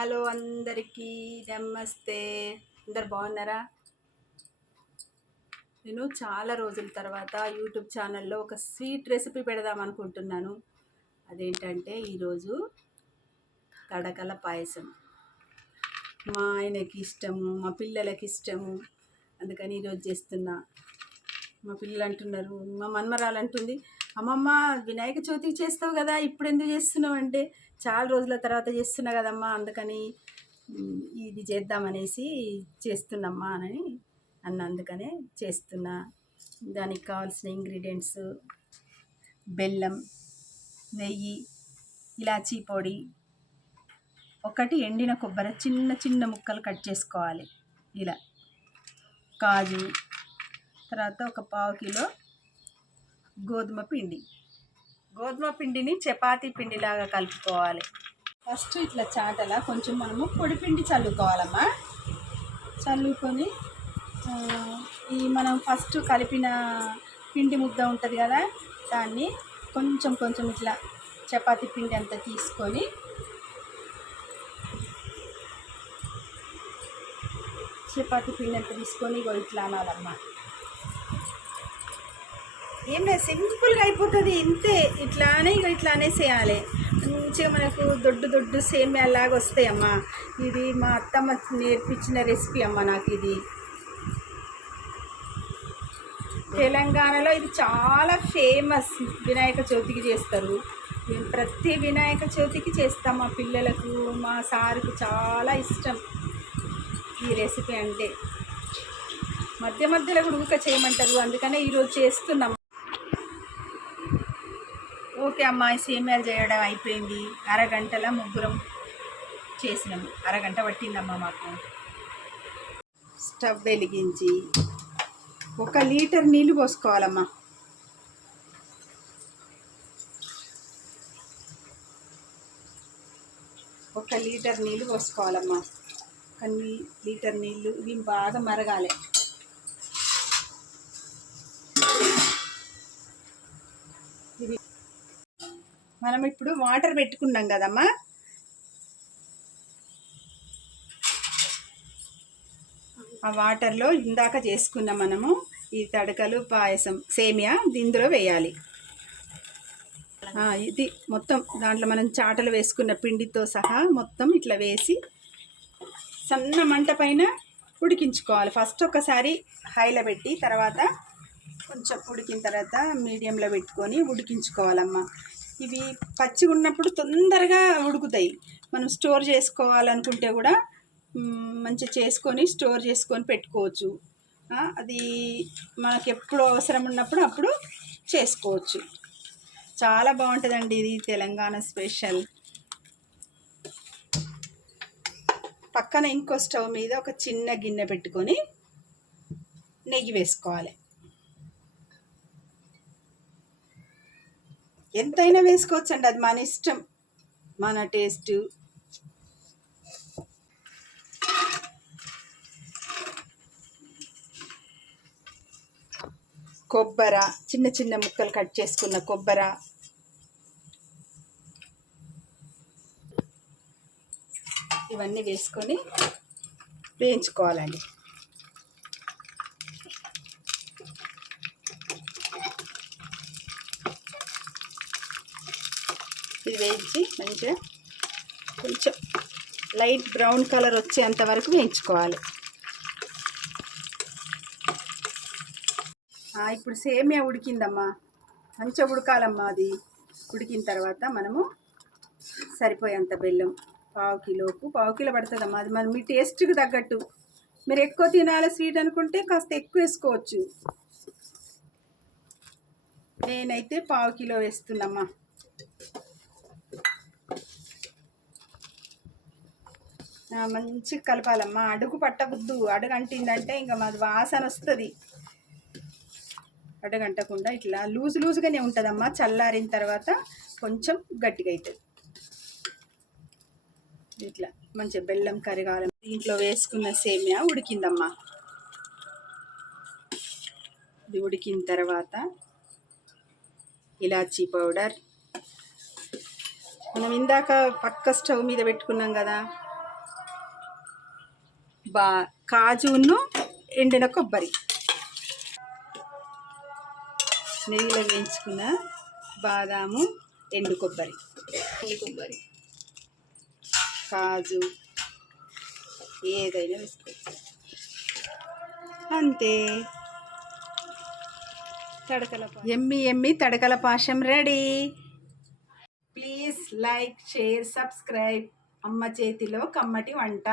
Hello అందరికీ నమస్తే. అందరు బాగున్నారా? నేను చాలా రోజుల తర్వాత యూట్యూబ్ ఛానల్లో ఒక స్వీట్ రెసిపీ పెడదాం అనుకుంటున్నాను. అదేంటంటే ఈరోజు తడకల పాయసం. మా ఆయనకి ఇష్టము, మా పిల్లలకి ఇష్టము, అందుకని ఈరోజు చేస్తున్నా. మా పిల్లలు అంటున్నారు, మా మన్మరాలు అంటుంది, అమ్మమ్మ వినాయక చవితికి చేస్తావు కదా, ఇప్పుడు ఎందుకు చేస్తున్నావు అంటే, చాలా రోజుల తర్వాత చేస్తున్నా కదమ్మా, అందుకని ఇది చేద్దామనేసి చేస్తున్నమ్మా అని అందుకనే చేస్తున్నా. దానికి కావాల్సిన ఇంగ్రీడియంట్స్ బెల్లం, నెయ్యి, ఇలాచీ పొడి, ఒకటి ఎండిన కొబ్బరి చిన్న చిన్న ముక్కలు కట్ చేసుకోవాలి, ఇలా కాజు, తర్వాత ఒక పావు కిలో గోధుమ పిండిని చపాతీ పిండిలాగా కలుపుకోవాలి. ఫస్ట్ ఇట్లా చాటలా కొంచెం మనము పొడి పిండి చల్లుకోవాలమ్మా. చల్లుకొని ఈ మనం ఫస్ట్ కలిపిన పిండి ముద్ద ఉంటుంది కదా, దాన్ని కొంచెం కొంచెం ఇట్లా చపాతీ పిండి అంతా తీసుకొని ఇట్లా అనాలమ్మా. ఏం లేదు, సింపుల్గా అయిపోతుంది, ఇంతే. ఇట్లా అనేసేయాలి. మంచిగా మనకు దొడ్డు సేమ్యాలాగా వస్తాయమ్మా. ఇది మా అత్తమ్మ నేర్పించిన రెసిపీ అమ్మ నాకు. ఇది తెలంగాణలో ఇది చాలా ఫేమస్. వినాయక చవితికి చేస్తారు. మేము ప్రతి వినాయక చవితికి చేస్తాం. మా పిల్లలకు, మా సారుకు చాలా ఇష్టం ఈ రెసిపీ అంటే. మధ్య మధ్యలో కూడా ఊక చేయమంటారు, అందుకనే ఈరోజు చేస్తున్నాం. ఓకే అమ్మాయి, సేమ్యాలు చేయడం అయిపోయింది. అరగంటలో ముగ్గురం చేసినాము. అరగంట పట్టిందమ్మా మాకు. స్టవ్ వెలిగించి 1 లీటర్ నీళ్ళు పోసుకోవాలమ్మా. ఒక లీటర్ నీళ్ళు పోసుకోవాలమ్మా. 1 లీటర్ నీళ్ళు ఇవి బాగా మరగాలి. ఇది మనం ఇప్పుడు వాటర్ పెట్టుకున్నాం కదమ్మా, ఆ వాటర్లో ఇందాక చేసుకున్నాం మనము ఈ తడకలు పాయసం సేమియా ఇందులో వేయాలి. ఇది మొత్తం దాంట్లో మనం చాటలు వేసుకున్న పిండితో సహా మొత్తం ఇట్లా వేసి సన్న మంట పైన ఉడికించుకోవాలి. ఫస్ట్ ఒకసారి హైలో పెట్టి, తర్వాత కొంచెం ఉడికిన తర్వాత మీడియంలో పెట్టుకొని ఉడికించుకోవాలమ్మా. ఇవి పచ్చిగా ఉన్నప్పుడు తొందరగా ఉడుకుతాయి. మనం స్టోర్ చేసుకోవాలనుకుంటే కూడా మంచిగా చేసుకొని స్టోర్ చేసుకొని పెట్టుకోవచ్చు. అది మనకు ఎప్పుడు అవసరం ఉన్నప్పుడు అప్పుడు చేసుకోవచ్చు. చాలా బాగుంటుందండి, ఇది తెలంగాణ స్పెషల్. పక్కన ఇంకో స్టవ్ మీద ఒక చిన్న గిన్నె పెట్టుకొని నెయ్యి వేసుకోవాలి. ఎంతైనా వేసుకోవచ్చు అండి, అది మన ఇష్టం, మన టేస్ట్. కొబ్బర, చిన్న చిన్న ముక్కలు కట్ చేసుకున్న కొబ్బర, ఇవన్నీ వేసుకొని వేయించుకోవాలండి. ఇది వేయించి మంచిగా కొంచెం లైట్ బ్రౌన్ కలర్ వచ్చేంత వరకు వేయించుకోవాలి. ఇప్పుడు సేమియా ఉడికిందమ్మా, మంచిగా ఉడకాలమ్మా. అది ఉడికిన తర్వాత మనము సరిపోయేంత బెల్లం, పావు కిలో పడుతుందమ్మా. అది మన మీ టేస్ట్కి తగ్గట్టు, మీరు ఎక్కువ తినాలి స్వీట్ అనుకుంటే కాస్త ఎక్కువ వేసుకోవచ్చు. నేనైతే పావు కిలో వేస్తున్నమ్మా. మంచిగా కలపాలమ్మా, అడుగు పట్టవద్దు. అడుగు అంటిందంటే ఇంకా మాది వాసన వస్తుంది. అడగంటకుండా ఇట్లా లూజుగానే ఉంటుందమ్మా. చల్లారిన తర్వాత కొంచెం గట్టిగా అవుతుంది. ఇట్లా మంచిగా బెల్లం కరగాలి. దీంట్లో వేసుకున్న సేమియా ఉడికిందమ్మా. ఇది ఉడికిన తర్వాత ఇలాచీ పౌడర్, మనం ఇందాక పక్క స్టవ్ మీద పెట్టుకున్నాం కదా, కాజును ఎండిన కొబ్బరి, నెయ్యిలో వేయించుకున్న బాదాము, ఎండు కొబ్బరి, కాజు ఏదైనా వేసుకోవచ్చు. అంతే, ఎమ్మి తడకల పాశం ready. Please like, share, subscribe. అమ్మ చేతిలో కమ్మటి వంట.